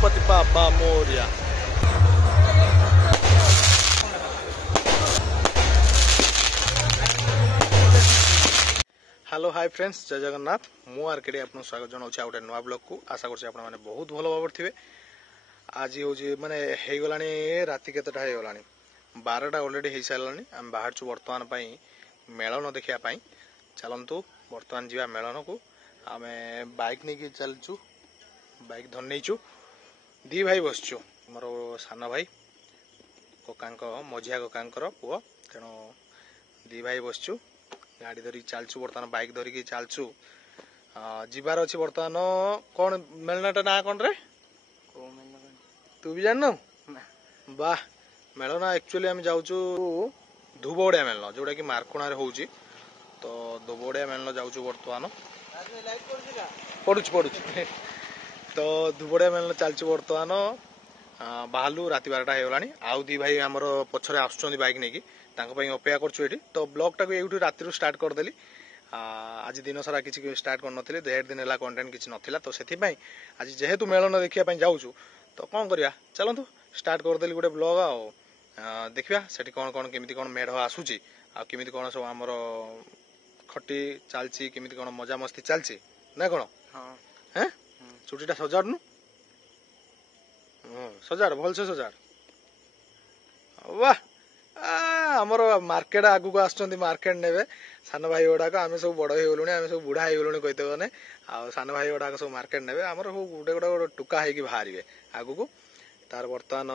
गणपति बाबा Moriya. Hello hi friends, जय जगन्नाथ। मु RKD आपन स्वागत जनाऊँ गोटे नुआ ब्लॉग को। आशा कर बहुत भल भाव थे। आज हूँ मानने हो गला राति केतटा हो गला 12टा अलरेडी हो सारा। आम बाहर बर्तमान मेलन देखापी। चलतु बर्तमान जा मेलन को। आम बाइक नहीं चलचु, बाइक धर नहीं दी भाई बसचु। मोर सान भाई कका मझिया कका पुओ, तेणु दी भाई बसचु गाड़ी धरिकी चलचु। बर्तमान बाइक धरिकी चलचु जीवार अच्छी। बर्तमान कौन मेलनाटा ना कौन रे तू भी जान वाह मेलन एक्चुअली आम जाऊँ धुबोड़िया मेलन जोटा कि मार्कोणा हो। तो धुबोड़िया मेलन जाऊँ बर्तमान पड़ुच तो धुबोड़िया मेलन चलचु। बर्तमान बाहरलु राति 12टा हो गलानी। आउ दी भाई आमर पछरे आसुचंदी बाइक नेकी अपेक्षा करछु एठी। तो ब्लॉग टाको एठू राति स्टार्ट करदेली। आज दिन सारा किसी स्टार्ट कर नथिले, देर दिन है कंटेंट किसी नथिला। तो सेथि पई आज जेहेतु मेलन देखिया पई जाउछु तो कौन करिया चलतु स्टार्ट करदेली गोटे ब्लॉग। आ देखिया सेठी कौन कौन केमिति कौन मेढ़ आसुची आ केमिति कौन सब आमर खटी चलची, केमिति कौन मजा मस्ती चलची ना कौन। हां हैं छुट्टीटा सजाड़नु सजाड़ भल से सजाड़। वाह आमर मार्केट आगु आसुचंदी, मार्केट नेबे सान भाई गुड़ाक। आम सब बड़ हो गलुनी, आम सब बुढ़ा हो गलुनी कहते गने। आ सान भाई गुड़ाक सब मार्केट नेबे। आमर सब गोटे गोटे टुका होगी बाहर आगु को। तार बर्तमान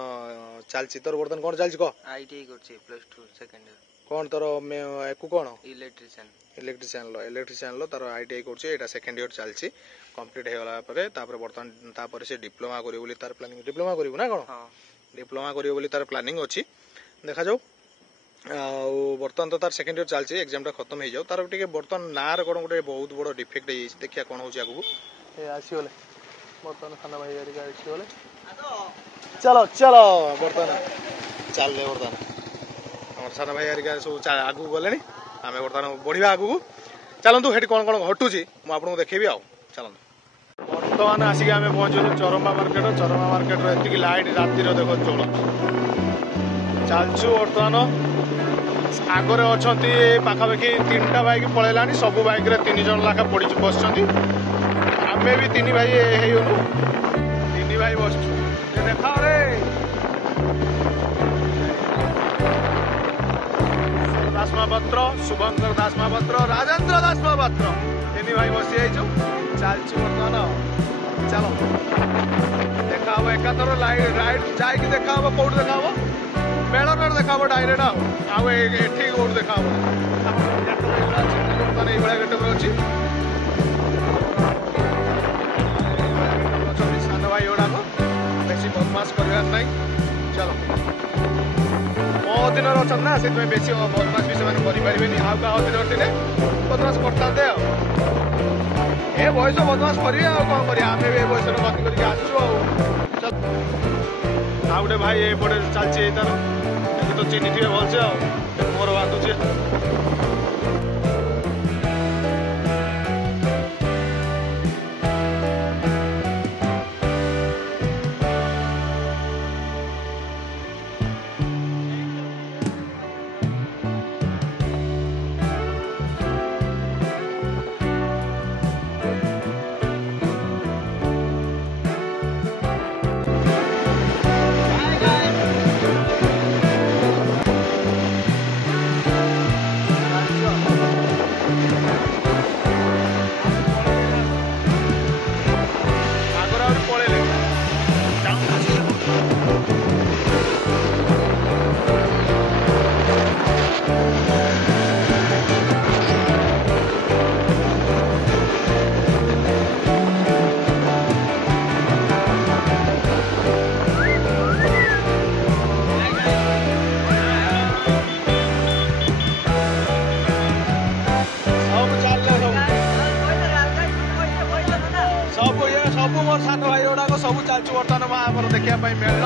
चलची। तोर बर्तमान कौन चलची कह? आईटीआई करछि +2 सेकंड ईयर। कौन तोर एकु कौन? इलेक्ट्रिशियन लो तार आईटीआई करछि। एटा सेकंड ईयर चलची कंप्लीट हो गला परे। तापर बर्तमान तापर से डिप्लोमा करियो बोली तार प्लानिंग। डिप्लोमा करियो ना कोन? हां डिप्लोमा करियो बोली तार प्लानिंग अछि। देखा जाऊ। बर्तमान तो तार सेकंड ईयर चलची, एग्जाम टा खत्म हो जाऊ। तार टिके बर्तमान नार कोन गोटे बहुत बड़ डिफेक्ट है। देखिया कोन होची आगु ए आसीओले। बर्तमान खाना भाई यार आसीओले। चलो चलो बर्तमान चल ले। बर्तमान हमर साना भाई यार सब आगु गले। आम बर्तमान बढ़िया आगु चलतु। हेटी कौन कौन घटुची मु आपको देखेबी। आउ चलतु। बर्तमान आसिक आम पहुँचल चरमा मार्केट। चरमा मार्केट एति लाइट राति देख चल चलचु। बर्तमान आगरे अच्छा पाखापाखि 3टा बाइक पलैलानी। सब बाइक 3 जन लाखा पड़ी बसुँच। आम भी 3 भाई हो 3 भाई बसचु। देखा रे दास महापात्र, शुभंकर दास महापात्र, राजेंद्र दास महापात्र 3 भाई बसी जाइचु। चलचु बर्तमान चलो देखा हम एकाथर राइट जाइए। देखा हम कौट देखा मेलन देखा डायरेक्ट आउ एठी कौट देखा बर्तमान ये गेटअप अच्छी। सान भाई गुड़ाक बेसी बदमाश करार ना। चलो दिन अच्छा ना से बेसी बदमाश भी से करें। आउ क्या दिन थे बदमाश करते ए बयस बदमाश करेंगे। कौन करें आम भी बयस गति करके आसु। आ गोटे भाई एपटे चलती तार तो चिन्ही थे भलसे मोर बांधुचे। सब मोर सान भाई गुड़ाक सब चलचु। बर्तमान देखा मिल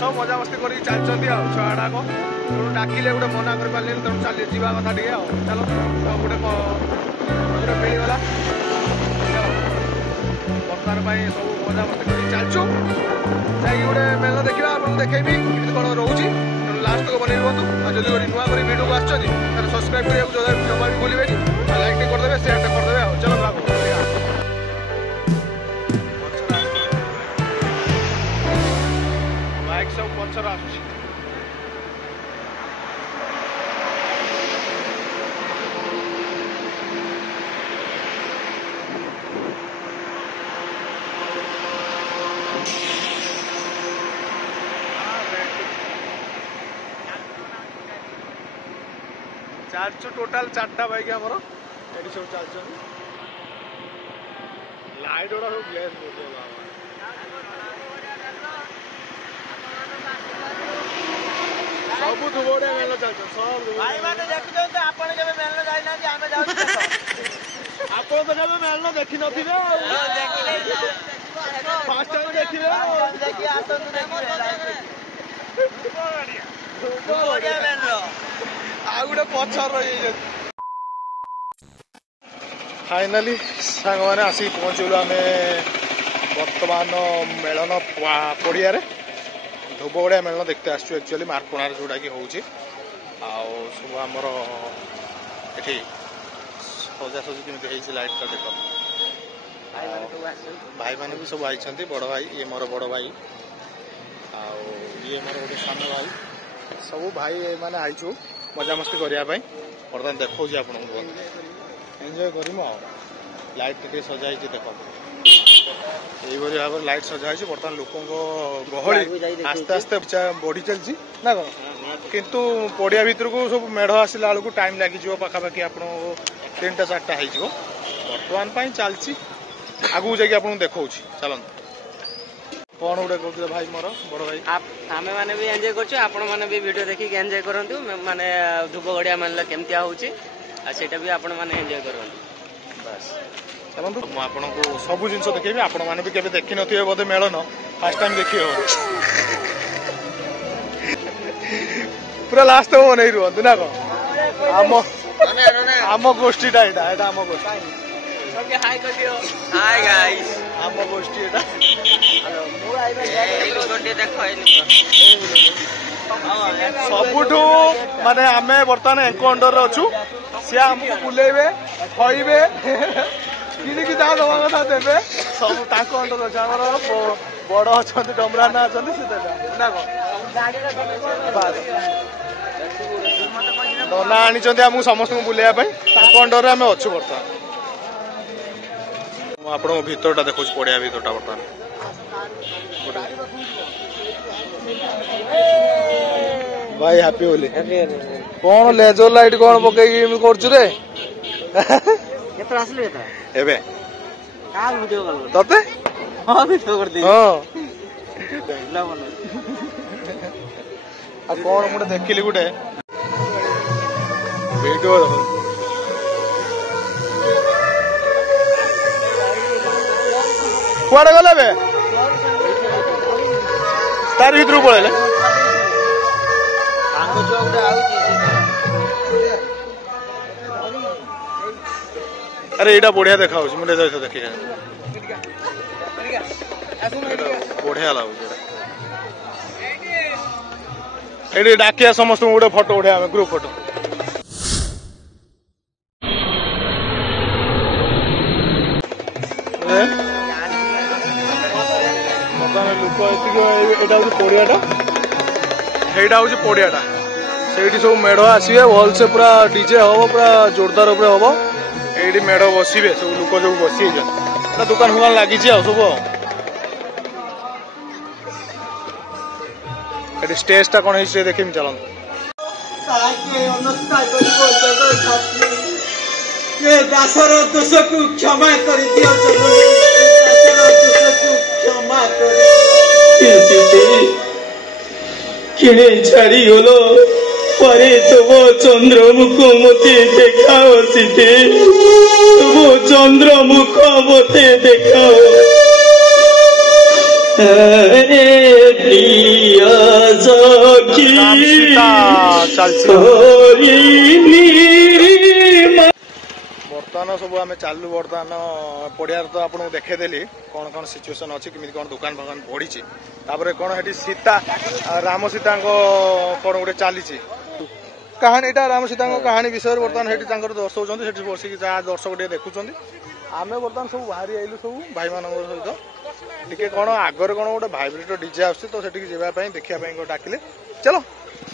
सब मजा मस्ती कर चलती छुआ गुड़ाक। डाकिले गोटे मना कर पारे तेणु चल जा कथा टे चलो गोटे मिलगला। बर्तमान सब मजा मस्ती कर चलचु जाकि गोटे मेला देखा आपको देखी केमी कौन रोचे लास्ट तक बन रुहतु जब गोटे नुआ कर भिडियो को आसुँच सब्सक्राइब करा जमा भी भूलें लाइक करदे सेयार करदे चलो बाइक सब पचर आस चालचु टोटाल 4टा बाइक आमर ये सब चल लाइट गुड़ा सब ग्लेस सब दुबड़े मेल चल सब भाई माने देखुछन त आपण केबे मेल जाई ना कि आमे जाउ आपण तो केबे मेल देखि नथिबे फास्ट टाइम देखिबे देखि आसन देखिबे बढ़िया मेल आ गुडे पछर रही फाइनाली सांग मैंने आसिक पहुँचलु आम बर्तमान मेलन पड़िया धोबगड़िया मेलन देखते आसु एक्चुअली मार्कोणार जोटा कि हूँ सब आमर ये सजासजी केमी लाइट टा देख भाई मैंने भी सब आई बड़ भाई ये मोर बड़ भाई ये मोर गोटे सान भाई सब भाई मैंने आईचु मजामस्ती करने बर्तमान देखा आपको एंजॉय करम लाइट टे सजाई देख यही भाव में लाइट सजाई बर्तमान लोकों गहली आस्ते आस्ते बढ़ी चलती ना कौन किंतु पड़िया भितर को सब मेढ़ आसला बेलू टाइम लगे पाखापाखि आप 3टा 4टा हो बर्तमान चलती आगू जाकि आपको देखा चलत कौन गोटे कहते भाई मोर बड़ भाई आम मैंने भी एंजॉय कर भी वीडियो देखिक एंजॉय करूँ माने धूपगड़िया मेला केमतिया होची सेटा भी आपण माने एंजॉय करूँ बस चलतु मुझे आपको सब जिन देखेबी आपण मैंने भी केबे देखि नथिबे बोधे मेलन फर्स्ट टाइम देखी हो पूरा लास्ट तक नहीं रुहतु ना कौन आम गोष्ठीटा यहाँ आम गोष्ठी हाय कर दियो हाय गाइस आम गोष्ठी एटा सबुठू माने आमे बर्तमान एंको अंडर अच्छु सी आमको बुलेबे खइबे कि जहाँ दवा कथा देवे सब अंडर अच्छे आम बड़ अच्छा डमराना अच्छा ना कौन नना आनी आमको समस्त बुलाइबा अंडर आम अच्छु बर्तमान आपको भितरटा देखो पड़िया भितरटा बर्तमान भाई हैप्पी होली कौन लेजर लाइट कौन पकई करे एबे तते हां वीडियो कर दी हां आ कौन मुडे देखिली गुटे वीडियो कुआडे गले बे तार भीतर पड़े अरे यहाँ बढ़िया देखा मुझे देखी बढ़िया लगे डाकिया समस्त गोटे फोटो उठे ग्रुप फोटो लोक यहाँ हूँ पड़ियाटा यहाँ हूँ पड़ियाटा से सब मेढ़ आसवे भल से पूरा डीजे हम पूरा जोरदार हम ये मेढ़ बसवे सब लोक जो बसी दुकान फुकान लगी सब स्टेज टा कौन है देखी चलत दासर दोष को क्षमा कर किणे छाड़ी गलो परे तब चंद्रमुख मते देखाओ सीते तब चंद्रमुख मते देखाओ अरे प्रिय सखी बर्तमान सब आम चलू बर्तमान पड़िया तो आपको देखेदेली कौन कौन सिचुएसन अच्छी केमी कौन दुकान फकान पड़ी कौन है सीता राम सीता कौन गोटे चली कहानी यहाँ राम सीता कहानी विषय बर्तमान से दर्शाऊँ बसिक जहाँ दर्शक देखुं आम बर्तमान सब बाहरी आइलु सब भाई मान सहित टे कौन आगर कौन गोटे भाइब्रेटर डीजे आसुच्छी तो सेठी जावाई देखा डाकिले चलो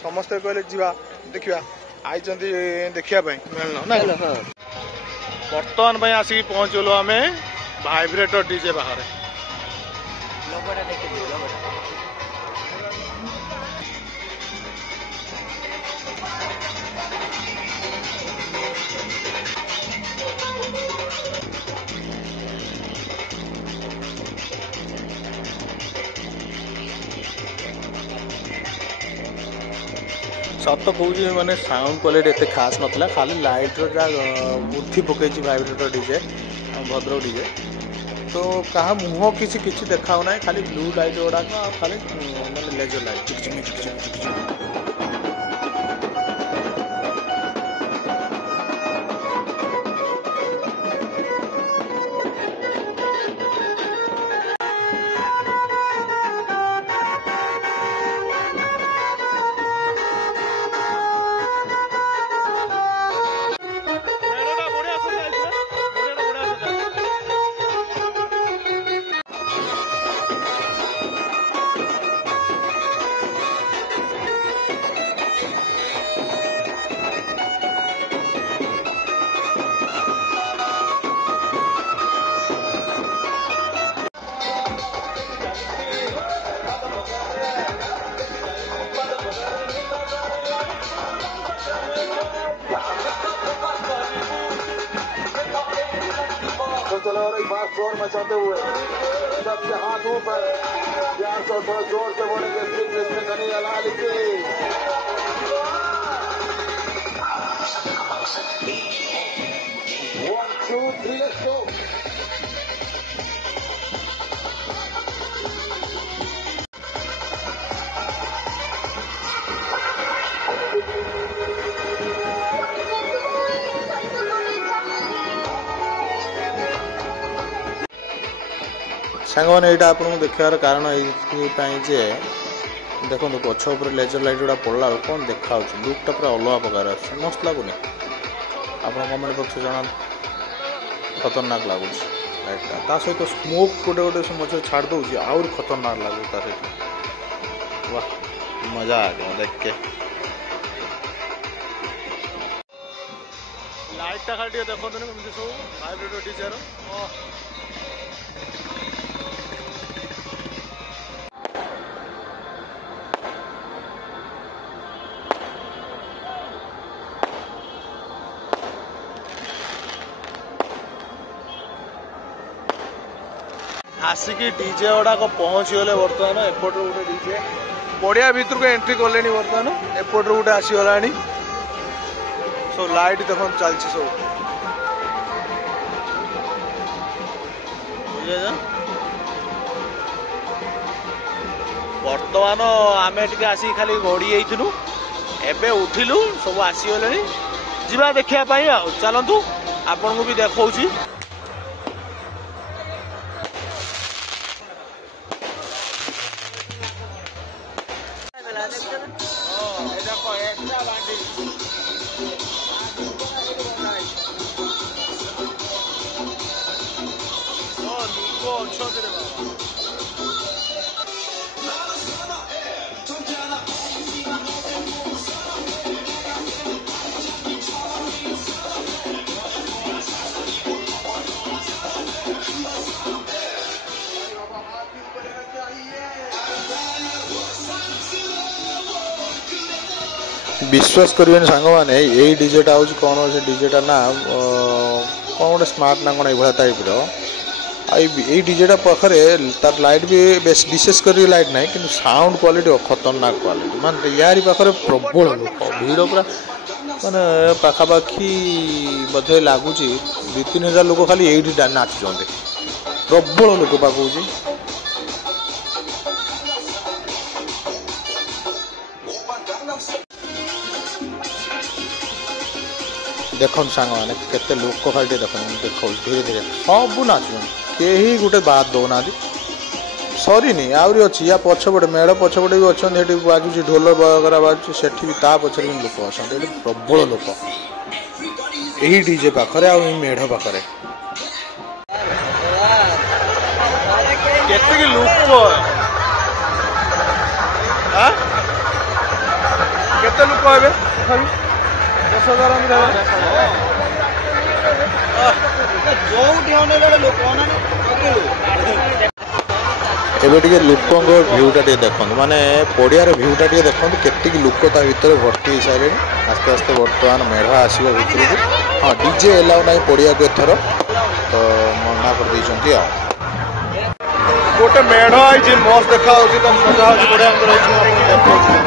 समस्ते कहले जा देखा आई देखापी मिलना ना बर्तमान भाई आसिक पहुँचलु आम भाइब्रेटर डीजे बाहर सत कौच मैंने साउंड क्वालिटी एत खास नाला खाली लाइट बुद्धि पकई भाइब्रेटर डीजे भद्रक डीजे तो क्या मुह किसी देखा ना खाली ब्लू लाइट गुड़ाक खाली मतलब लेजर लाइट चिक चलो और एक बात शोर मचाते हुए सबके हाथ ऊपर प्यार से थोड़ा जोर से बोलेंगे श्री कृष्ण कन्हैया लाल की 1 2 3 let's go सांग मैंने यहाँ आपको देखार कारण ये देखो गछ उपर लेजर लाइट गुड़ा पड़ा कौन देखा लुकटा पूरा अलग प्रकार मस्त लगुनि आप कमेंट बक्स जाना खतरनाक लगुच लाइटा सहित स्मोक गोटे गोटे मझे छाड़ दूसरी आउर खतरनाक लगुता वाह मजा आ गया देख के लाइटा खाली देखो सब भाइब्रेटर डीजे आसिकी डीजे गुड़ाक पहुँची गले बर्तमान एपट गोटे डीजे पड़िया भितर को एंट्री कले बर्तमान एपट गोटे आसीगला सब लाइट देख चलती सब बर्तमान आम टे आसिक खाली घड़ी जाइलु एबे उठिलु सब आसीगले जा देखापी चलतु आपन को भी देखा विश्वास करें सांग मैंने यही डीजेटा हूँ कौन से डीजेटा ना कौन गोटे स्मार्ट ना कौन ये टाइप यही डीजेटा पाखे तार लाइट भी विशेषकर लाइट ना कि साउंड क्वालिटी खतरनाक क्वालिटी मान यार पाखे प्रबल लोक भीड़ पूरा माने पाखापाखि बोधे लगुच 2-3 हजार लोक खाली ये नाचुंटे प्रबल लोक पाकूँ देखो सांग मैंने केते लोक खाली देख देखो धीरे धीरे सब नाचुन कहीं गोटे बाद दौना सरीनी आहरी अच्छी या पछपटे मेढ़ पछपटे भी अच्छा बाजुची ढोल वगैरह बाजुची सेठी भी ता पछरे भी लोक अच्छा प्रबल लोक यही डीजे पाखरे आ मेढ़ पाखरे केते लोक केते लोक हेबे तथापि 10,000 एबे टिके लोकंग भ्यूटा टिके देखंतु माने पड़ियार भ्यूटा टिके देखंतु केतिक लोक ता भितर भर्ती सारे आस्ते आस्ते वर्तमान मेढ़ आसीबा भितर हाँ डीजे एलाउ नाही पड़िया को एथर तो मना कर दैछंती आ गोटे मेढ़ आइछि मस्त देखा होछि त सजा होछि बढिया अंदर होछि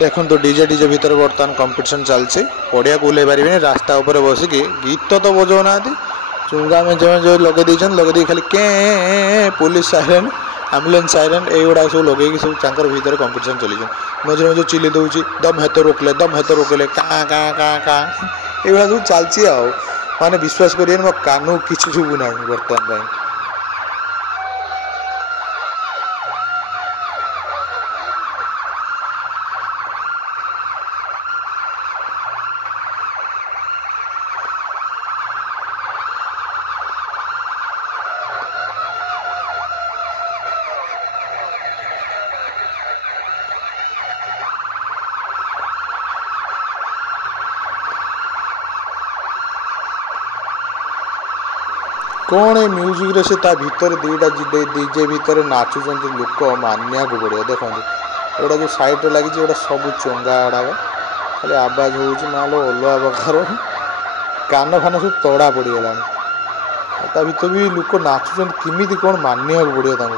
देखो तो डीजे डीजे भीतर बर्तमान कंपटीशन चलती पड़िया को ओल्लै पारे रास्ता उपर बसिकी गीत तो बजाऊना चुंगा में जो लगे लगे खाली के पुलिस साइरेन आम्बुलेंस साइरेन युवा सब लगे सब भीतर कंपटीशन चली मझे मझे चिल्ली दूसरी दम हेत रोकले का का का का ये सब चलती माने विश्वास करिए मो कानू किसी शुभुना बर्तमान कौन ए म्यूजिक रे से ता भीतर दीटा डीजे भीतर नाचुचंती लोक मानिया को पड़ो देखो एटा जो साइड लगी एटा सब चंगा गुड़ाक खाली आवाज होची नालो अलुआ प्रकार कान फान सब तड़ा पड़गला ता भीतर भी लोक नाचुचंती किमिति कौन मानिया को पड़ो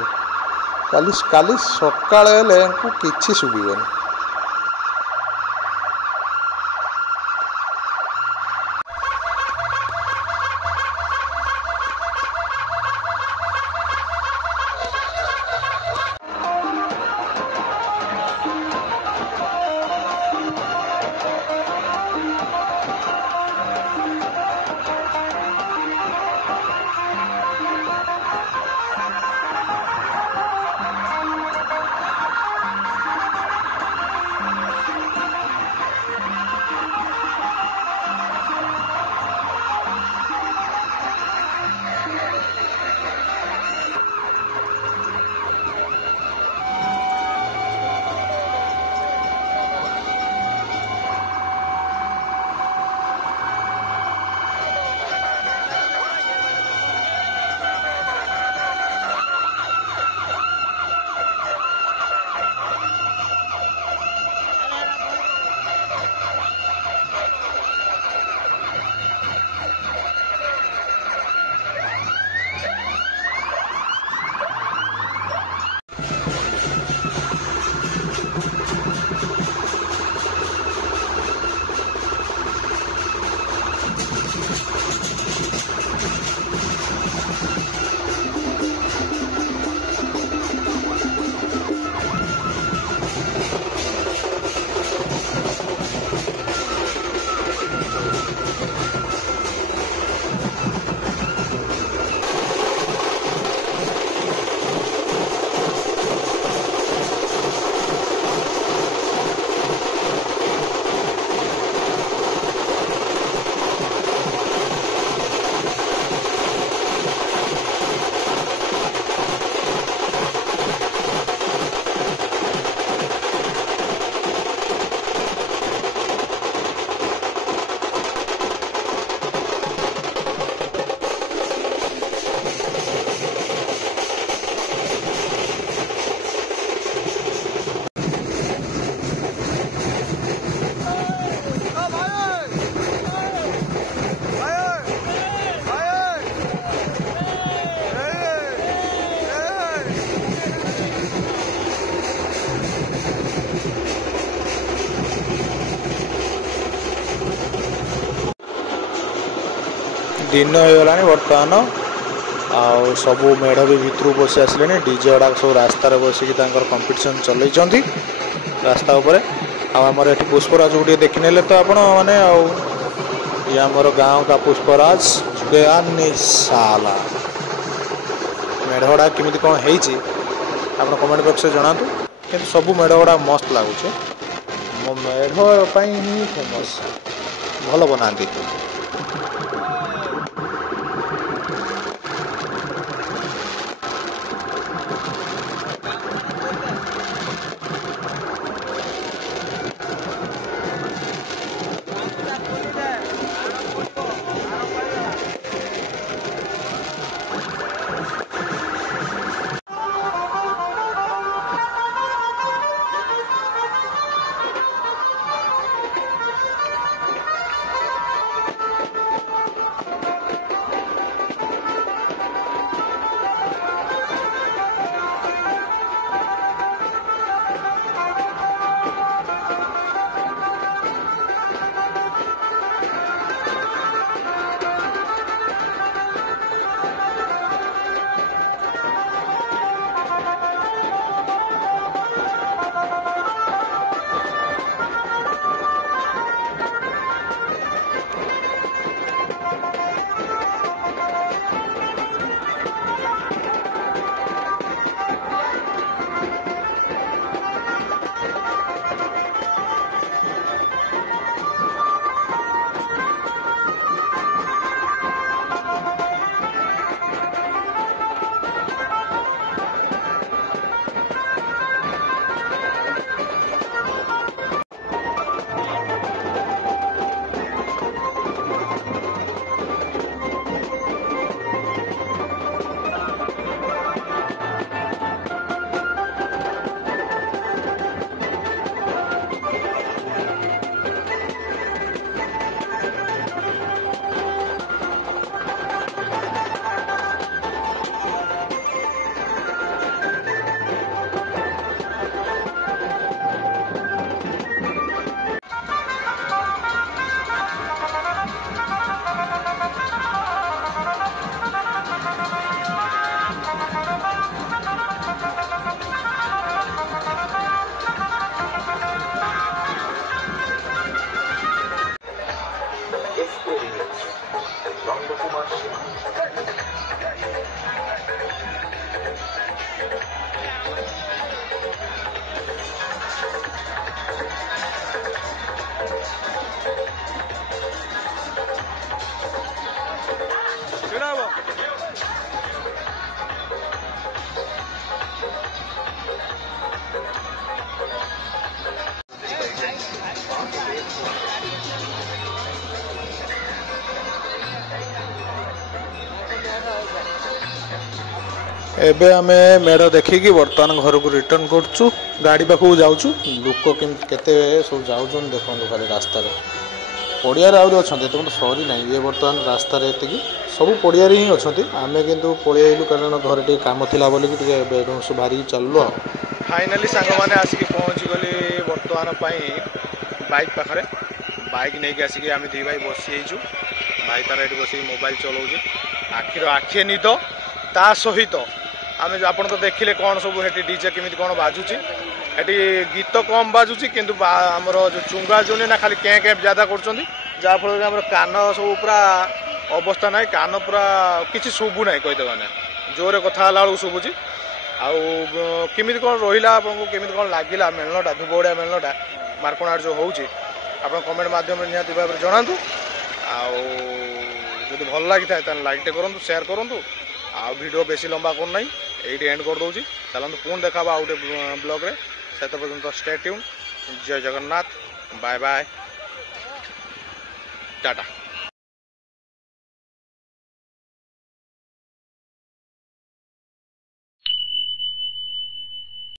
काली काली सकाळे हेले किछि सुबिबनी दिन होगला बर्तमान आउ सबू मेढ़ भी भितर बसी आसले डीजे गुड़ा सब रास्त बसिक कंपिटिशन चलती रास्ता उपर आमर ये पुष्पराज गोटे देखने तो आपण मैंने ये आमर गाँव का पुष्पराज गया साला मेढ़ गुड़ा केमी कौन है आप कमेंट बॉक्स में जनातु कि सब मेढ़ गुड़ा मस्त लगुच मो मेढ़ ही फेमस भल बनाती एबे आमे मेढ़ देखिकी बर्तमान घर को रिटर्न करचु गाड़ी पाखु जाऊँ लोक केते सब जाऊँ देखो खाली रास्ता पड़ियार आहरी अच्छा तो सरी ना ये बर्तमान रास्तार ये सब पड़ियार ही अच्छा आम कितु पलैलु कारण घर टे कम थी बोलिकी बाहरी चलु फाइनाली सांग मैंने आसिक पहुँची गली बर्तमान बाइक पाखे बाइक नहीं आसिक आम दी भाई बसी भाई तार ये बस मोबाइल चलाऊँ आखिर आखिए निद ता सहित आम आपन तो देखिले कौन सब है डीजे केमी कौन बाजुची एटी गीत कम बाजुची किंतु आमर जो चुंगा जो ना खाली क्या क्या ज्यादा कर जहाँफल आम कान सब पूरा अवस्था ना कान पूरा किसी शुभु ना कहते मैंने जोरे कथा बेलू शुभुची आमी कौन रहा आपको कौन लगे मेलनटा धुबगड़िया मेलनटा मार्कणाड़ जो हो कमेंट मध्यम निहत भाव में जनातु आदि भल लगी था लाइक करूँ शेयर करूँ वीडियो बेसी लंबा करना ये एंड कर दूसरी चलते पुणी देखा आउ गोटे ब्लॉग रे से पर्यंत स्टे ट्यून जय जगन्नाथ बाय बाय टाटा।